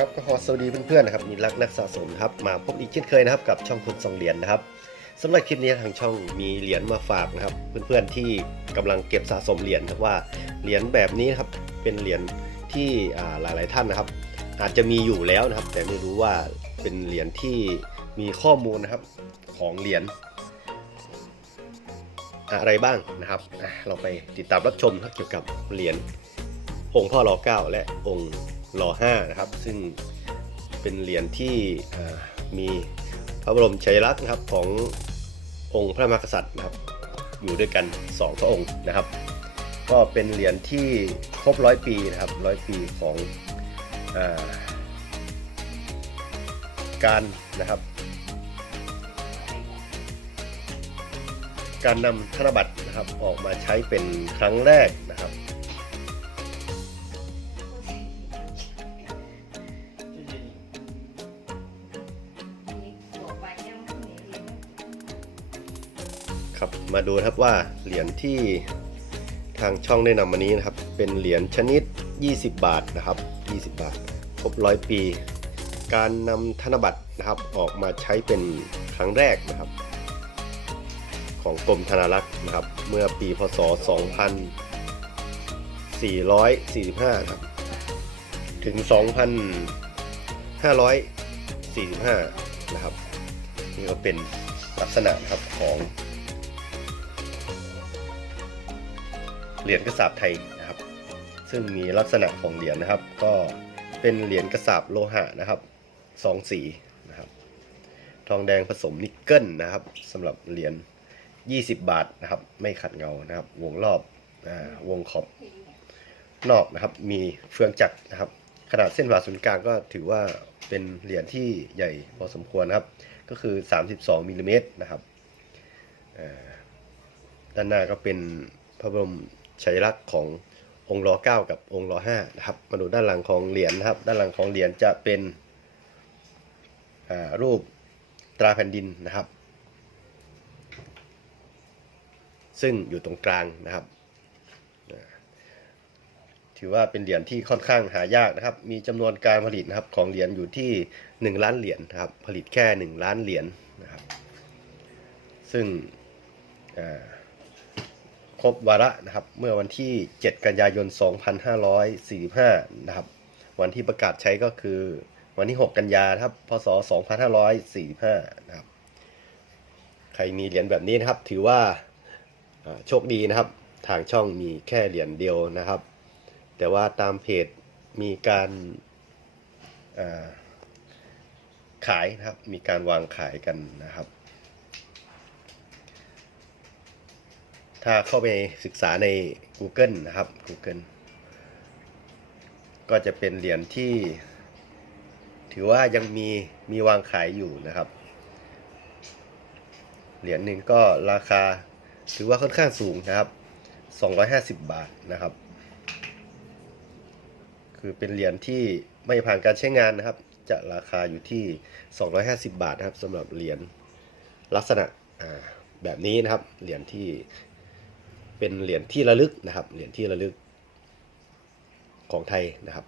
ครับก็ขอสวัสดีเพื่อนๆนะครับมีรักนักสะสมนะครับมาพบอีกเช่นเคยนะครับกับช่องคนส่งเหรียญนะครับสำหรับคลิปนี้ทางช่องมีเหรียญมาฝากนะครับ เพื่อนๆที่กำลังเก็บสะสมเหรียญนะครับว่าเหรียญแบบนี้นครับเป็นเหรียญที่หลายๆท่านนะครับ อาจจะมีอยู่แล้วนะครับ แต่ไม่รู้ว่าเป็นเหรียญที่มีข้อมูลนะครับของเหรียญอะไรบ้างนะครับเราไปติดตามรับชมเกี่ยวกับเหรียญองค์พ่อรอเก้าและองค์ รอห้านะครับ ซึ่งเป็นเหรียญที่มีพระบรมชัยลักษณ์นะครับขององค์พระมหากษัตริย์นะครับ อยู่ด้วยกัน 2 พระองค์นะครับ ก็เป็นเหรียญที่ครบร้อยปีนะครับร้อยปีของอาการนะครับ การนำธนบัตรนะครับออกมาใช้เป็นครั้งแรกนะครับ ครับมาดูครับว่าเหรียญที่ทางช่องได้นำมานี้นะครับ เป็นเหรียญชนิด 20 บาทนะครับ 20 บาท ครบร้อยปี การนำธนบัตรนะครับออกมาใช้เป็นครั้งแรกนะครับ ของกรมธนารักษ์นะครับ เมื่อปีพศ 2445 ครับ ถึง 2545 นะครับ นี่ก็เป็นลักษณะครับของ เหรียญกระสาบไทยนะครับ ซึ่งมีลักษณะของเหรียญนะครับ ก็เป็นเหรียญกระสาบโลหะนะครับสองสีนะครับ ทองแดงผสมนิกเกิลนะครับสำหรับเหรียญ20 บาทนะครับ ไม่ขัดเงานะครับ วงรอบอวงขอบนอกนะครับ มีเฟืองจักรนะครับ ขนาดเส้นผ่าศูนย์กลางก็ถือว่าเป็นเหรียญที่ใหญ่พอสมควรนะครับ ก็คือ 32มิลลิเมตรนะครับด้านหน้าก็เป็นพระบรม ชัยลักษณ์ขององค์รอเก้ากับองค์รอห้านะครับมาดูด้านหลังของเหรียญนะครับ ด้านหลังของเหรียญจะเป็นรูปตราแผ่นดินนะครับ ซึ่งอยู่ตรงกลางนะครับ ถือว่าเป็นเหรียญที่ค่อนข้างหายากนะครับ มีจำนวนการผลิตนะครับของเหรียญอยู่ที่ 1 ล้านเหรียญนะครับ ผลิตแค่ 1 ล้านเหรียญนะครับ ซึ่งอ่า ครบวาระนะครับ เมื่อวันที่ 7 กันยายน 2545 นะครับ วันที่ประกาศใช้ก็คือวันที่ 6 กันยาครับ พศ 2545 นะครับ ใครมีเหรียญแบบนี้นะครับ ถือว่าโชคดีนะครับ ทางช่องมีแค่เหรียญเดียวนะครับ แต่ว่าตามเพจมีการาขายนะครับ มีการวางขายกันนะครับ ถ้าเข้าไปศึกษาใน Google นะครับ Google ก็จะเป็นเหรียญที่ ถือว่ายังมีมีวางขายอยู่นะครับ เหรียญหนึ่งก็ราคาถือว่าค่อนข้างสูงนะครับ 250 บาทนะครับ คือเป็นเหรียญที่ไม่ผ่านการใช้งานนะครับ จะราคาอยู่ที่ 250 บาทนะครับสำหรับเหรียญลักษณะแบบนี้นะครับ เหรียญที่ เป็นเหรียญที่ระลึกนะครับ เหรียญที่ระลึกของไทยนะครับ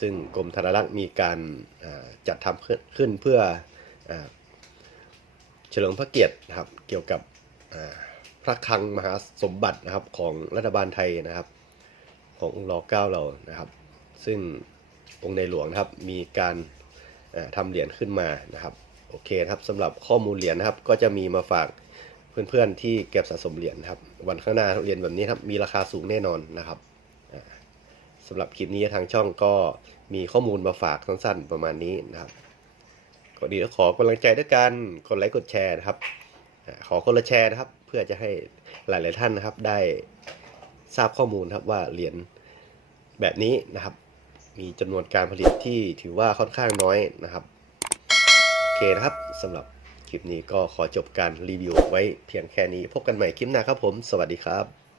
ซึ่งกรมธนารักษ์มีการจัดทำขึ้นขึ้นเพื่ออเฉลิมพระเกียรตินะครับ เกี่ยวกับพระคลังมหาสมบัตินะครับของรัฐบาลไทยนะครับ ของรอเก้าเรานะครับ ซึ่งองค์ในหลวงนะครับมีการเอ่อทำเหรียญขึ้นมานะครับ โอเคนะครับสำหรับข้อมูลเหรียญนะครับ ก็จะมีมาฝาก เพื่อนๆที่เก็บสะสมเหรียญครับ วันข้างหน้าเหรียญแบบนี้ครับมีราคาสูงแน่นอนนะครับอ่าสำหรับคลิปนี้ทางช่องก็มีข้อมูลมาฝากสั้นๆประมาณนี้นะครับก็ดีขอกำลังใจด้วยกันกดไลค์กดแชร์นะครับ ขอคนละแชร์นะครับ เพื่อจะให้หลาย ๆท่านนะครับ ได้ทราบข้อมูลครับว่าเหรียญแบบนี้นะครับ มีจำนวนการผลิตที่ถือว่าค่อนข้างน้อยนะครับโอเคนะครับสำหรับ คลิปนี้ก็ขอจบการรีวิวไว้เพียงแค่นี้ พบกันใหม่คลิปหน้าครับผม สวัสดีครับ